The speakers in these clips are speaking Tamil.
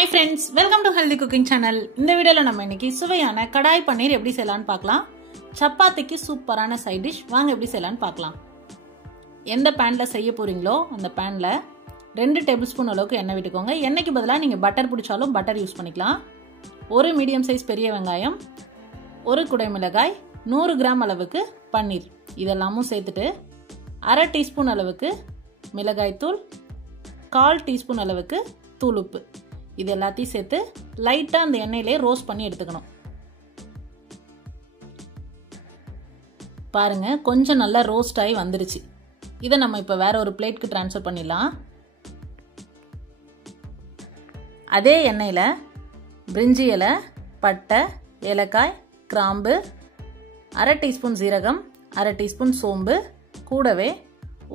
Hi friends, welcome to Healthy Cooking Channel. இந்த வீடியோல நம்ம இன்னைக்கு சுவையான கடாய் பன்னீர் எப்படி செய்யலாம்னு பார்க்கலாம். சப்பாத்திக்கு சூப்பரான சைட் டிஷ். வாங்க எப்படி செய்யலாம்னு பார்க்கலாம். எந்த panல செய்ய போறீங்களோ அந்த panல 2 டேபிள்ஸ்பூன் அளவுக்கு எண்ணெய் விட்டுக்கோங்க. எண்ணெய்க்கு பதிலா நீங்க பட்டர் பிடிச்சாலும் பட்டர் யூஸ் பண்ணிக்கலாம். ஒரு மீடியம் சைஸ் பெரிய வெங்காயம், ஒரு குடை மிளகாய், 100 கிராம் அளவுக்கு பன்னீர் இதெல்லாமும் சேர்த்துட்டு 1/2 டீஸ்பூன் அளவுக்கு மிளகாய் தூள், 1/4 டீஸ்பூன் அளவுக்கு தூள் உப்பு இது எல்லாத்தையும் சேர்த்து லைட்டா அந்த எண்ணெயிலே ரோஸ்ட் பண்ணி எடுத்துக்கணும். பாருங்க கொஞ்சம் நல்லா ரோஸ்ட் ஆகி வந்துருச்சு. இதை நம்ம இப்போ வேற ஒரு பிளேட்க்கு ட்ரான்ஸ்ஃபர் பண்ணிடலாம். அதே எண்ணெயில் பிரிஞ்சி இலை, பட்டை, ஏலக்காய், கிராம்பு, 1/2 டீஸ்பூன் சீரகம், 1/2 டீஸ்பூன் சோம்பு, கூடவே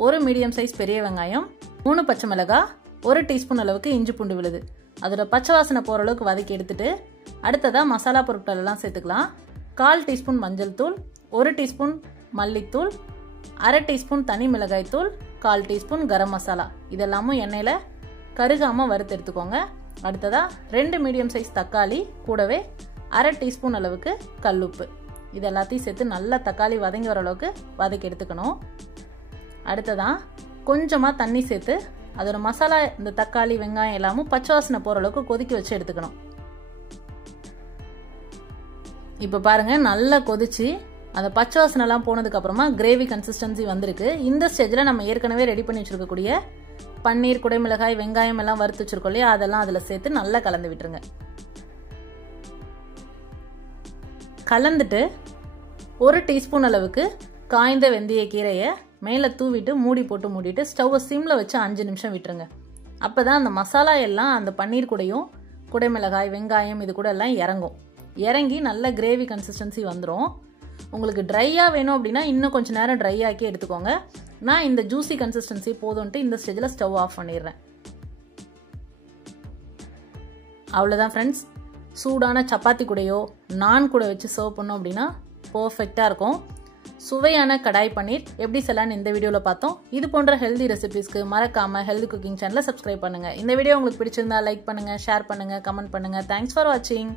ஒரு மீடியம் சைஸ் பெரிய வெங்காயம், 3 பச்சை மிளகாய், 1 டீஸ்பூன் அளவுக்கு இஞ்சி பூண்டு விழுது அதோட பச்சை வாசனை போகிற அளவுக்கு வதக்கி எடுத்துட்டு அடுத்ததாக மசாலா பொருட்கள் எல்லாம் சேர்த்துக்கலாம். 1/4 டீஸ்பூன் மஞ்சள் தூள், 1 டீஸ்பூன் மல்லித்தூள், 1/2 டீஸ்பூன் தனி மிளகாய் தூள், 1/4 டீஸ்பூன் கரம் மசாலா இதெல்லாமும் எண்ணெயில் கருகாமல் வறுத்து எடுத்துக்கோங்க. அடுத்ததாக 2 மீடியம் சைஸ் தக்காளி, கூடவே 1/2 டீஸ்பூன் அளவுக்கு கல்லுப்பு இது எல்லாத்தையும் சேர்த்து நல்லா தக்காளி வதங்கி வர அளவுக்கு வதக்கி எடுத்துக்கணும். அடுத்ததாக கொஞ்சமாக தண்ணி சேர்த்து அதோட மசாலா இந்த தக்காளி வெங்காயம் எல்லாமும் பச்சை வாசனை போகிற அளவுக்கு கொதிக்க வச்சு எடுத்துக்கணும். இப்போ பாருங்க நல்லா கொதிச்சு அந்த பச்சை வாசனை எல்லாம் போனதுக்கு அப்புறமா கிரேவி கன்சிஸ்டன்சி வந்திருக்கு. இந்த ஸ்டேஜில் நம்ம ஏற்கனவே ரெடி பண்ணி வச்சிருக்கக்கூடிய பன்னீர், குடை மிளகாய், வெங்காயம் எல்லாம் வறுத்து வச்சிருக்கோம் இல்லையா அதெல்லாம் அதில் சேர்த்து நல்லா கலந்து விட்டுருங்க. கலந்துட்டு 1 டீஸ்பூன் அளவுக்கு காய்ந்த வெந்தய கீரையை மேலே தூவிட்டு மூடி போட்டு மூடிட்டு ஸ்டவ்வை சிம்மில் வச்சு 5 நிமிஷம் விட்டுருங்க. அப்போ தான் அந்த மசாலா எல்லாம் அந்த பன்னீர் கூடையும் குடை மிளகாய், வெங்காயம் இது கூட எல்லாம் இறங்கி நல்ல கிரேவி கன்சிஸ்டன்சி வந்துடும். உங்களுக்கு ட்ரையாக வேணும் அப்படின்னா இன்னும் கொஞ்சம் நேரம் ட்ரை ஆக்கி எடுத்துக்கோங்க. நான் இந்த ஜூசி கன்சிஸ்டன்சி போதும்ன்ட்டு இந்த ஸ்டேஜில் ஸ்டவ் ஆஃப் பண்ணிடுறேன். அவ்வளோதான் ஃப்ரெண்ட்ஸ், சூடான சப்பாத்தி கூடையோ நான் கூட வச்சு சர்வ் பண்ணோம் அப்படின்னா பர்ஃபெக்டாக இருக்கும். சுவையான கடாய் பன்னீர் எப்படி செய்யலாம்னு இந்த வீடியோவில் பார்த்தோம். இது போன்ற ஹெல்தி ரெசிபிஸ்க்கு மறக்காம ஹெல்தி குக்கிங் சேனலை சப்ஸ்கிரைப் பண்ணுங்க. இந்த வீடியோ உங்களுக்கு பிடிச்சிருந்தா லைக் பண்ணுங்க, ஷேர் பண்ணுங்க, கமெண்ட் பண்ணுங்க. தேங்க்ஸ் ஃபார் வாட்சிங்.